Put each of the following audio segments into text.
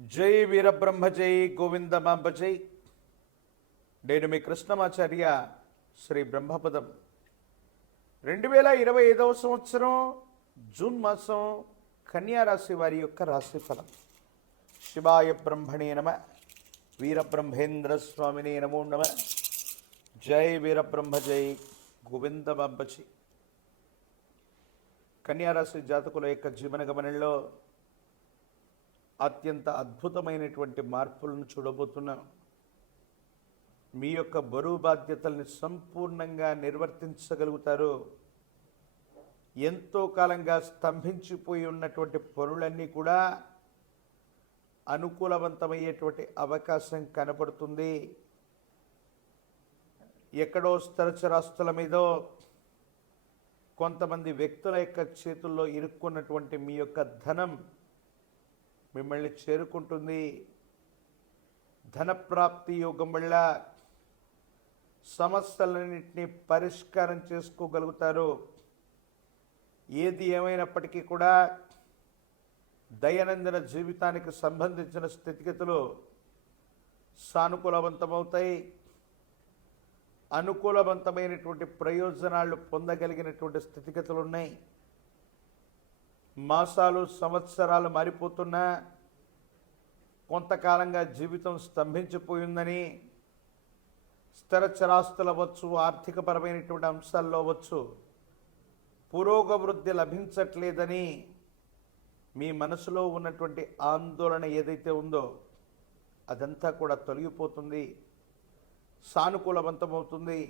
జై వీరబ్రహ్మ జై గోవిందమాంబ జై. నేను మీ కృష్ణమాచార్య. శ్రీ బ్రహ్మపదం 2025 సంవత్సరం జూన్ మాసం కన్యారాశి వారి యొక్క రాశిఫలం. శివాయ బ్రహ్మణే నమ. వీరబ్రహ్మేంద్ర స్వామినే నమో నమ. జై వీరబ్రహ్మ జై గోవిందమాంబ జై. కన్యారాశి జాతకుల యొక్క జీవన గమనంలో అత్యంత అద్భుతమైనటువంటి మార్పులను చూడబోతున్నాం. మీ యొక్క బరువు బాధ్యతల్ని సంపూర్ణంగా నిర్వర్తించగలుగుతారు. ఎంతో కాలంగా స్తంభించిపోయి ఉన్నటువంటి పనులన్నీ కూడా అనుకూలవంతమయ్యేటువంటి అవకాశం కనపడుతుంది. ఎక్కడో స్థిరచరాస్తుల మీదో కొంతమంది వ్యక్తుల యొక్క చేతుల్లో ఇరుక్కున్నటువంటి మీ యొక్క ధనం మిమ్మల్ని చేరుకుంటుంది. ధనప్రాప్తి యోగం వల్ల సమస్యలన్నింటినీ పరిష్కారం చేసుకోగలుగుతారు. ఏది ఏమైనప్పటికీ కూడా దైనందిన జీవితానికి సంబంధించిన స్థితిగతులు సానుకూలవంతమవుతాయి. అనుకూలవంతమైనటువంటి ప్రయోజనాలు పొందగలిగినటువంటి స్థితిగతులు ఉన్నాయి. మాసాలు సంవత్సరాలు మారిపోతున్నా కొంతకాలంగా జీవితం స్తంభించిపోయిందని, స్థిరచరాస్తులు అవ్వచ్చు, ఆర్థికపరమైనటువంటి అంశాల్లో అవ్వచ్చు, పురోగవృద్ధి లభించట్లేదని మీ మనసులో ఉన్నటువంటి ఆందోళన ఏదైతే ఉందో అదంతా కూడా తొలగిపోతుంది. సానుకూలవంతమవుతుంది.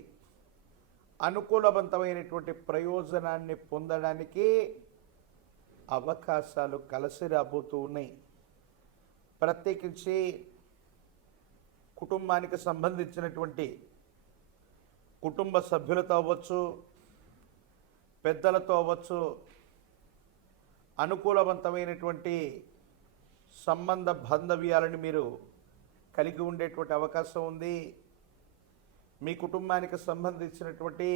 అనుకూలవంతమైనటువంటి ప్రయోజనాన్ని పొందడానికి అవకాశాలు కలిసి రాబోతూ ఉన్నాయి. ప్రత్యేకించి కుటుంబానికి సంబంధించినటువంటి కుటుంబ సభ్యులతో అవ్వచ్చు, పెద్దలతో అవ్వచ్చు, అనుకూలవంతమైనటువంటి సంబంధ బాంధవ్యాలను మీరు కలిగి ఉండేటువంటి అవకాశం ఉంది. మీ కుటుంబానికి సంబంధించినటువంటి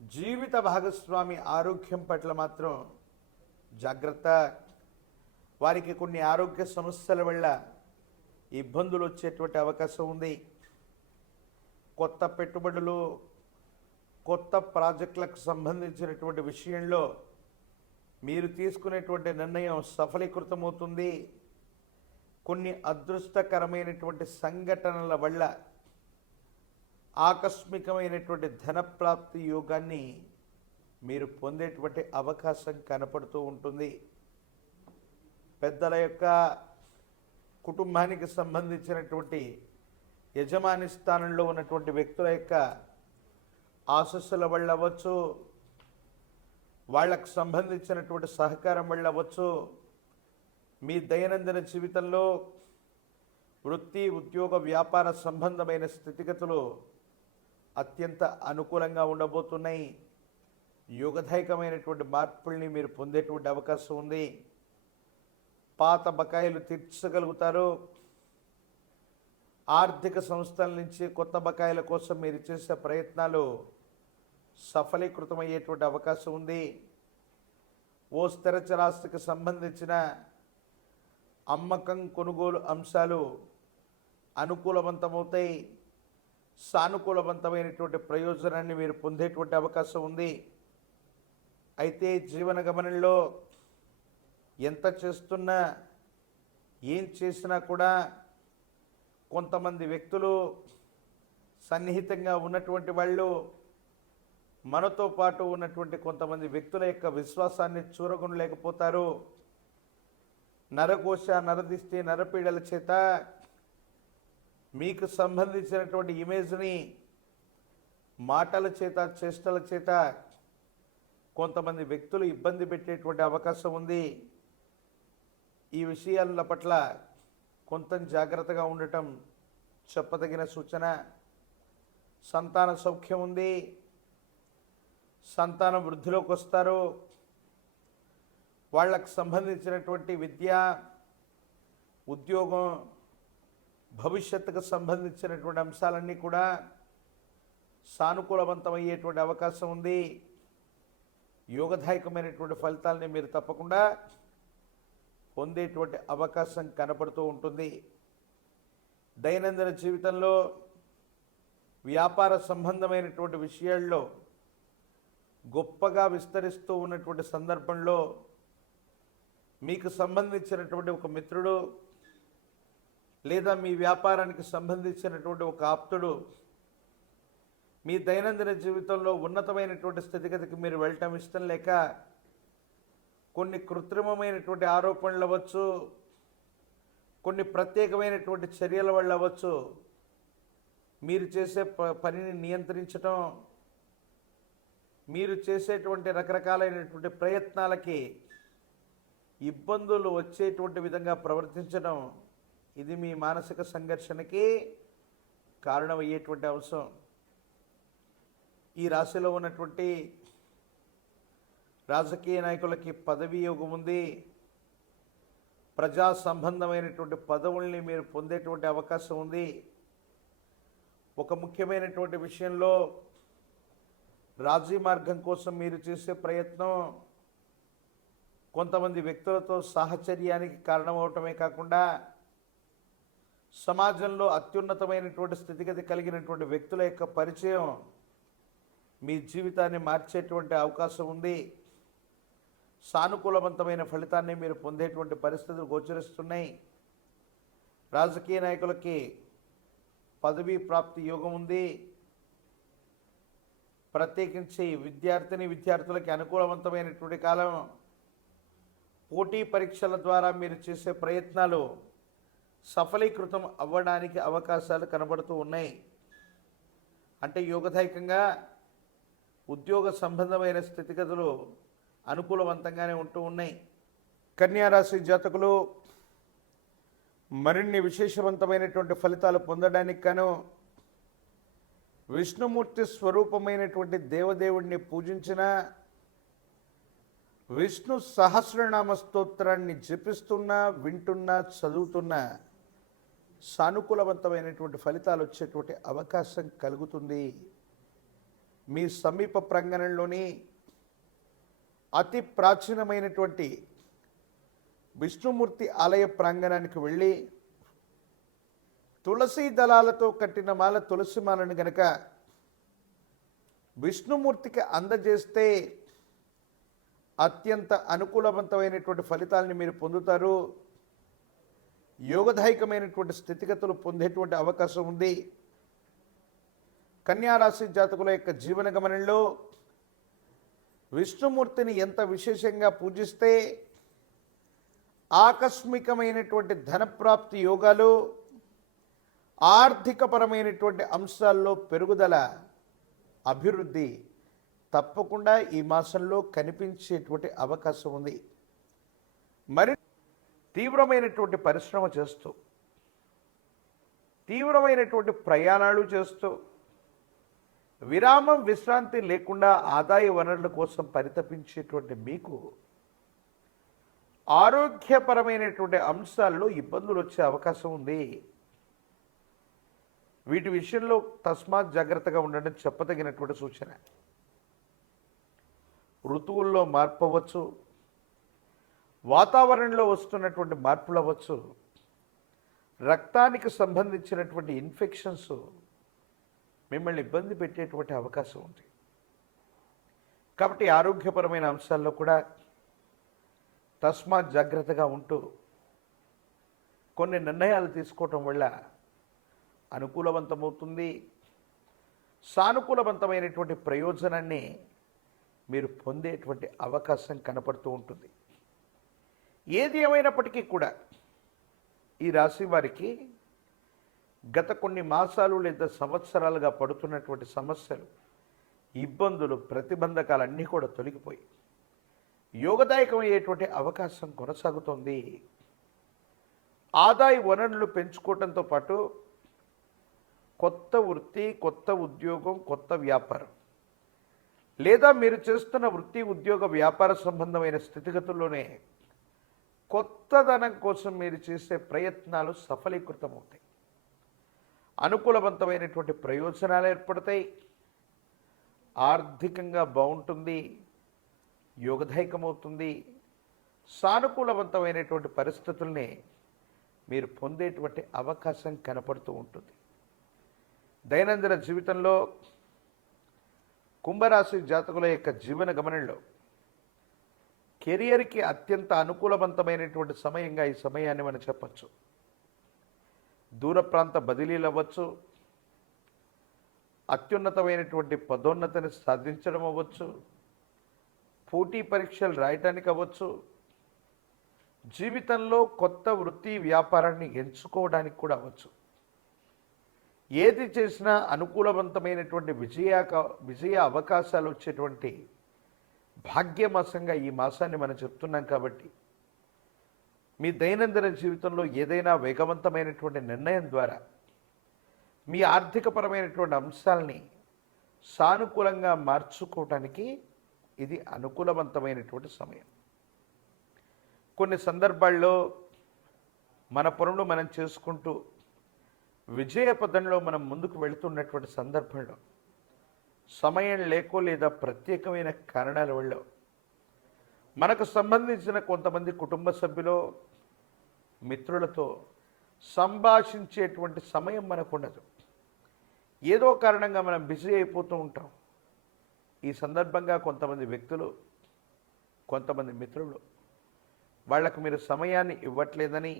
జీవిత భాగస్వామి ఆరోగ్యం పట్ల మాత్రం జాగ్రత్త. వారికి కొన్ని ఆరోగ్య సమస్యల వల్ల ఇబ్బందులు వచ్చేటువంటి అవకాశం ఉంది. కొత్త పెట్టుబడులు, కొత్త ప్రాజెక్టులకు సంబంధించినటువంటి విషయంలో మీరు తీసుకునేటువంటి నిర్ణయం సఫలీకృతమవుతుంది. కొన్ని అదృష్టకరమైనటువంటి సంఘటనల వల్ల ఆకస్మికమైనటువంటి ధనప్రాప్తి యోగాన్ని మీరు పొందేటువంటి అవకాశం కనపడుతూ ఉంటుంది. పెద్దల యొక్క కుటుంబానికి సంబంధించినటువంటి యజమాని స్థానంలో ఉన్నటువంటి వ్యక్తుల యొక్క ఆశస్సుల వల్ల అవ్వచ్చు, వాళ్లకు సంబంధించినటువంటి సహకారం వల్ల అవ్వచ్చు, మీ దైనందిన జీవితంలో వృత్తి, ఉద్యోగ, వ్యాపార సంబంధమైన స్థితిగతులు అత్యంత అనుకూలంగా ఉండబోతున్నాయి. యోగదాయకమైనటువంటి మార్పుల్ని మీరు పొందేటువంటి అవకాశం ఉంది. పాత బకాయిలు తీర్చగలుగుతారు. ఆర్థిక సంస్థల నుంచి కొత్త బకాయిల కోసం మీరు చేసే ప్రయత్నాలు సఫలీకృతమయ్యేటువంటి అవకాశం ఉంది. ఓ స్థిరచరాస్తికి సంబంధించిన అమ్మకం, కొనుగోలు అంశాలు అనుకూలవంతమవుతాయి. సానుకూలవంతమైనటువంటి ప్రయోజనాన్ని మీరు పొందేటువంటి అవకాశం ఉంది. అయితే జీవన గమనంలో ఎంత చేస్తున్నా, ఏం చేసినా కూడా కొంతమంది వ్యక్తులు, సన్నిహితంగా ఉన్నటువంటి వాళ్ళు, మనతో పాటు ఉన్నటువంటి కొంతమంది వ్యక్తుల యొక్క విశ్వాసాన్ని చూరగొనలేకపోతారు. నరఘోష, నరదిష్టి, నరపీడల చేత మీకు సంబంధించినటువంటి ఇమేజ్ని మాటల చేత, చేష్టల చేత కొంతమంది వ్యక్తులు ఇబ్బంది పెట్టేటువంటి అవకాశం ఉంది. ఈ విషయాల పట్ల కొంత జాగ్రత్తగా ఉండటం చెప్పదగిన సూచన. సంతాన సౌఖ్యం ఉంది. సంతానం వృద్ధిలోకి వస్తారు. వాళ్ళకు సంబంధించినటువంటి విద్య, ఉద్యోగం, భవిష్యత్తుకు సంబంధించినటువంటి అంశాలన్నీ కూడా సానుకూలవంతమయ్యేటువంటి అవకాశం ఉంది. యోగదాయకమైనటువంటి ఫలితాలని మీరు తప్పకుండా పొందేటువంటి అవకాశం కనపడుతూ ఉంటుంది. దైనందిన జీవితంలో వ్యాపార సంబంధమైనటువంటి విషయాల్లో గొప్పగా విస్తరిస్తూ ఉన్నటువంటి సందర్భంలో మీకు సంబంధించినటువంటి ఒక మిత్రుడు లేదా మీ వ్యాపారానికి సంబంధించినటువంటి ఒక ఆప్తుడు మీ దైనందిన జీవితంలో ఉన్నతమైనటువంటి స్థితిగతికి మీరు వెళ్ళటం ఇష్టం లేక కొన్ని కృత్రిమమైనటువంటి ఆరోపణలు అవ్వచ్చు, కొన్ని ప్రత్యేకమైనటువంటి చర్యల వల్ల అవ్వచ్చు, మీరు చేసే పనిని నియంత్రించటం, మీరు చేసేటువంటి రకరకాలైనటువంటి ప్రయత్నాలకి ఇబ్బందులు వచ్చేటువంటి విధంగా ప్రవర్తించడం, ఇది మీ మానసిక సంఘర్షణకి కారణమయ్యేటువంటి అంశం. ఈ రాశిలో ఉన్నటువంటి రాజకీయ నాయకులకి పదవీ యోగం ఉంది. ప్రజా సంబంధమైనటువంటి పదవుల్ని మీరు పొందేటువంటి అవకాశం ఉంది. ఒక ముఖ్యమైనటువంటి విషయంలో రాజీ మార్గం కోసం మీరు చేసే ప్రయత్నం కొంతమంది వ్యక్తులతో సాహచర్యానికి కారణమవటమే కాకుండా సమాజంలో అత్యున్నతమైనటువంటి స్థితిగతి కలిగినటువంటి వ్యక్తుల యొక్క పరిచయం మీ జీవితాన్ని మార్చేటువంటి అవకాశం ఉంది. సానుకూలవంతమైన ఫలితాన్ని మీరు పొందేటువంటి పరిస్థితులు గోచరిస్తున్నాయి. రాజకీయ నాయకులకి పదవీ ప్రాప్తి యోగం ఉంది. ప్రత్యేకించి విద్యార్థులకి అనుకూలవంతమైనటువంటి కాలం. పోటీ పరీక్షల ద్వారా మీరు చేసే ప్రయత్నాలు సఫలీకృతం అవ్వడానికి అవకాశాలు కనబడుతూ ఉన్నాయి. అంటే యోగదాయకంగా ఉద్యోగ సంబంధమైన స్థితిగతులు అనుకూలవంతంగానే ఉంటూ ఉన్నాయి. కన్యా రాశి జాతకులు మరిన్ని విశేషవంతమైనటువంటి ఫలితాలు పొందడానికి గాను విష్ణుమూర్తి స్వరూపమైనటువంటి దేవదేవుడిని పూజించిన, విష్ణు సహస్రనామ స్తోత్రాన్ని జపిస్తున్నా, వింటున్నా, చదువుతున్నా సానుకూలవంతమైనటువంటి ఫలితాలు వచ్చేటువంటి అవకాశం కలుగుతుంది. మీ సమీప ప్రాంగణంలోని అతి ప్రాచీనమైనటువంటి విష్ణుమూర్తి ఆలయ ప్రాంగణానికి వెళ్ళి తులసి దళాలతో కట్టిన మాల తులసి మాలను గనక విష్ణుమూర్తికి అందజేస్తే అత్యంత అనుకూలవంతమైనటువంటి ఫలితాలని మీరు పొందుతారు. యోగదాయకమైనటువంటి స్థితిగతులు పొందేటువంటి అవకాశం ఉంది. కన్యారాశి జాతకుల యొక్క జీవన గమనంలో విష్ణుమూర్తిని ఎంత విశేషంగా పూజిస్తే ఆకస్మికమైనటువంటి ధనప్రాప్తి యోగాలు, ఆర్థికపరమైనటువంటి అంశాల్లో పెరుగుదల, అభివృద్ధి తప్పకుండా ఈ మాసంలో కనిపించేటువంటి అవకాశం ఉంది. మరి తీవ్రమైనటువంటి పరిశ్రమ చేస్తూ, తీవ్రమైనటువంటి ప్రయాణాలు చేస్తూ, విరామం విశ్రాంతి లేకుండా ఆదాయ వనరుల కోసం పరితపించేటువంటి మీకు ఆరోగ్యపరమైనటువంటి అంశాల్లో ఇబ్బందులు వచ్చే అవకాశం ఉంది. వీటి విషయంలో తస్మాత్ జాగ్రత్తగా ఉండడం చెప్పదగినటువంటి సూచన. ఋతువుల్లో మార్పు అవ్వచ్చు, వాతావరణంలో వస్తున్నటువంటి మార్పులు అవ్వచ్చు, రక్తానికి సంబంధించినటువంటి ఇన్ఫెక్షన్స్ మిమ్మల్ని ఇబ్బంది పెట్టేటువంటి అవకాశం ఉంది. కాబట్టి ఆరోగ్యపరమైన అంశాల్లో కూడా తస్మాత్ జాగ్రత్తగా ఉంటూ కొన్ని నిర్ణయాలు తీసుకోవటం వల్ల అనుకూలవంతమవుతుంది. సానుకూలవంతమైనటువంటి ప్రయోజనాన్ని మీరు పొందేటువంటి అవకాశం కనపడుతూ ఉంటుంది. ఏది ఏమైనప్పటికీ కూడా ఈ రాశి వారికి గత కొన్ని మాసాలు లేదా సంవత్సరాలుగా పడుతున్నటువంటి సమస్యలు, ఇబ్బందులు, ప్రతిబంధకాలన్నీ కూడా తొలగిపోయి యోగదాయకమయ్యేటువంటి అవకాశం కొనసాగుతోంది. ఆదాయ వనరులు పెంచుకోవడంతో పాటు కొత్త వృత్తి, కొత్త ఉద్యోగం, కొత్త వ్యాపారం లేదా మీరు చేస్తున్న వృత్తి, ఉద్యోగ, వ్యాపార సంబంధమైన స్థితిగతుల్లోనే కొత్తదనం కోసం మీరు చేసే ప్రయత్నాలు సఫలీకృతమవుతాయి. అనుకూలవంతమైనటువంటి ప్రయోజనాలు ఏర్పడతాయి. ఆర్థికంగా బాగుంటుంది, యోగదాయకమవుతుంది. సానుకూలవంతమైనటువంటి పరిస్థితుల్ని మీరు పొందేటువంటి అవకాశం కనపడుతూ ఉంటుంది. దైనందిన జీవితంలో కుంభరాశి జాతకుల యొక్క జీవన గమనంలో కెరియర్కి అత్యంత అనుకూలవంతమైనటువంటి సమయంగా ఈ సమయాన్ని మనం చెప్పచ్చు. దూర ప్రాంత బదిలీలు అవ్వచ్చు, అత్యున్నతమైనటువంటి పదోన్నతిని సాధించడం అవ్వచ్చు, పోటీ పరీక్షలు రాయటానికి అవ్వచ్చు, జీవితంలో కొత్త వృత్తి వ్యాపారాన్ని ఎంచుకోవడానికి కూడా అవ్వచ్చు. ఏది చేసినా అనుకూలవంతమైనటువంటి విజయ అవకాశాలు వచ్చేటువంటి భాగ్యమాసంగా ఈ మాసాన్ని మనం చెప్తున్నాం. కాబట్టి మీ దైనందిన జీవితంలో ఏదైనా వేగవంతమైనటువంటి నిర్ణయం ద్వారా మీ ఆర్థికపరమైనటువంటి అంశాలని సానుకూలంగా మార్చుకోవటానికి ఇది అనుకూలవంతమైనటువంటి సమయం. కొన్ని సందర్భాల్లో మన పనులు మనం చేసుకుంటూ విజయ పదంలో మనం ముందుకు వెళుతున్నటువంటి సందర్భంలో సమయం లేకో లేదా ప్రత్యేకమైన కారణాల వల్ల మనకు సంబంధించిన కొంతమంది కుటుంబ సభ్యులు మిత్రులతో సంభాషించేటువంటి సమయం మనకు ఉండదు. ఏదో కారణంగా మనం బిజీ అయిపోతూ ఉంటాం. ఈ సందర్భంగా కొంతమంది వ్యక్తులు, కొంతమంది మిత్రులు వాళ్లకు మీరు సమయాన్ని ఇవ్వట్లేదని,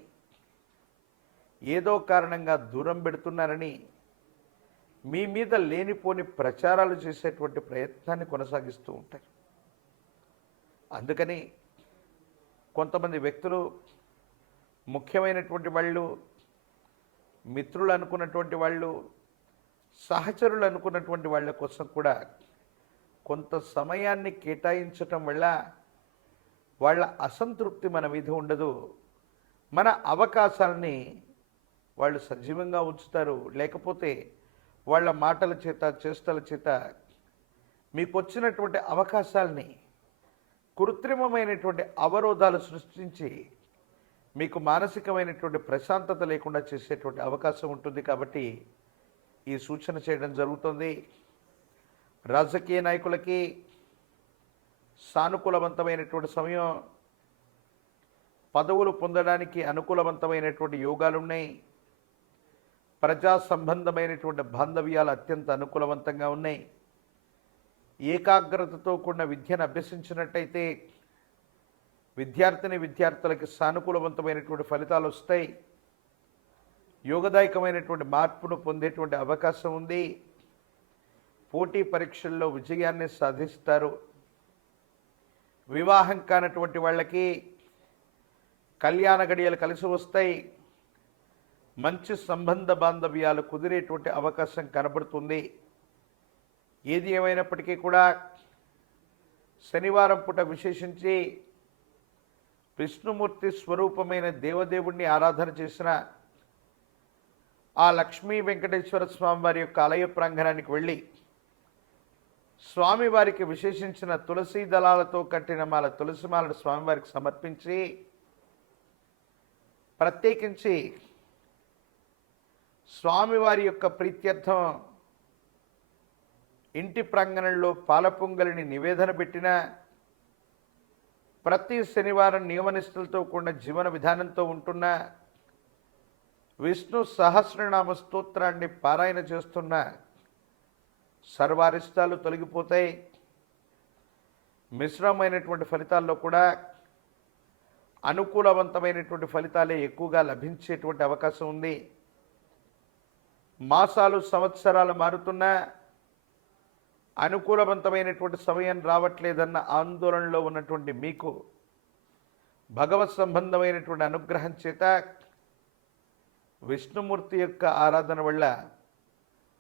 ఏదో కారణంగా దూరం పెడుతున్నారని మీ మీద లేనిపోని ప్రచారాలు చేసేటువంటి ప్రయత్నాన్ని కొనసాగిస్తూ ఉంటారు. అందుకని కొంతమంది వ్యక్తులు, ముఖ్యమైనటువంటి వాళ్ళు, మిత్రులు అనుకున్నటువంటి వాళ్ళు, సహచరులు అనుకున్నటువంటి వాళ్ళ కోసం కూడా కొంత సమయాన్ని కేటాయించటం వల్ల వాళ్ళ అసంతృప్తి మన మీద ఉండదు. మన అవకాశాలని వాళ్ళు సజీవంగా ఉంచుతారు. లేకపోతే వాళ్ళ మాటల చేత, చేష్టల చేత మీకు వచ్చినటువంటి అవకాశాలని కృత్రిమమైనటువంటి అవరోధాలు సృష్టించి మీకు మానసికమైనటువంటి ప్రశాంతత లేకుండా చేసేటువంటి అవకాశం ఉంటుంది. కాబట్టి ఈ సూచన చేయడం జరుగుతుంది. రాజకీయ నాయకులకి సానుకూలవంతమైనటువంటి సమయం, పదవులు పొందడానికి అనుకూలవంతమైనటువంటి యోగాలు ఉన్నాయి. ప్రజా సంబంధమైనటువంటి బాంధవ్యాలు అత్యంత అనుకూలవంతంగా ఉన్నాయి. ఏకాగ్రతతో కూడిన విద్యను అభ్యసించినట్టయితే విద్యార్థులకి సానుకూలవంతమైనటువంటి ఫలితాలు వస్తాయి. యోగదాయకమైనటువంటి మార్పును పొందేటువంటి అవకాశం ఉంది. పోటీ పరీక్షల్లో విజయాన్ని సాధిస్తారు. వివాహం కానటువంటి వాళ్ళకి కళ్యాణ గడియలు కలిసి వస్తాయి. మంచి సంబంధ బాంధవ్యాలు కుదిరేటువంటి అవకాశం కనబడుతుంది. ఏది ఏమైనప్పటికీ కూడా శనివారం పూట విశేషించి విష్ణుమూర్తి స్వరూపమైన దేవదేవుణ్ణి ఆరాధన చేసిన ఆ లక్ష్మీ వెంకటేశ్వర స్వామి వారి యొక్క ఆలయ ప్రాంగణానికి వెళ్ళి స్వామివారికి విశేషించిన తులసి దళాలతో కట్టిన తులసిమాలను స్వామివారికి సమర్పించి, ప్రత్యేకించి స్వామివారి యొక్క ప్రీత్యర్థం ఇంటి ప్రాంగణంలో పాల పొంగలిని నివేదన పెట్టిన, ప్రతి శనివారం నియమనిష్టలతో కూడిన జీవన విధానంతో ఉంటున్న, విష్ణు సహస్రనామ స్తోత్రాన్ని పారాయణ చేస్తున్న సర్వారిష్టాలు తొలగిపోతాయి. మిశ్రమైనటువంటి ఫలితాల్లో కూడా అనుకూలవంతమైనటువంటి ఫలితాలే ఎక్కువగా లభించేటువంటి అవకాశం ఉంది. మాసాలు, సంవత్సరాలు మారుతున్నా అనుకూలవంతమైనటువంటి సమయం రావట్లేదన్న ఆందోళనలో ఉన్నటువంటి మీకు భగవత్ సంబంధమైనటువంటి అనుగ్రహం చేత విష్ణుమూర్తి యొక్క ఆరాధన వల్ల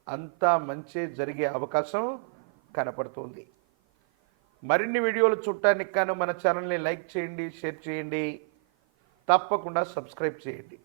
అంతా మంచి జరిగే అవకాశం కనపడుతుంది. మరిన్ని వీడియోలు చూడటానికి గాను మన ఛానల్ని లైక్ చేయండి, షేర్ చేయండి, తప్పకుండా సబ్స్క్రైబ్ చేయండి.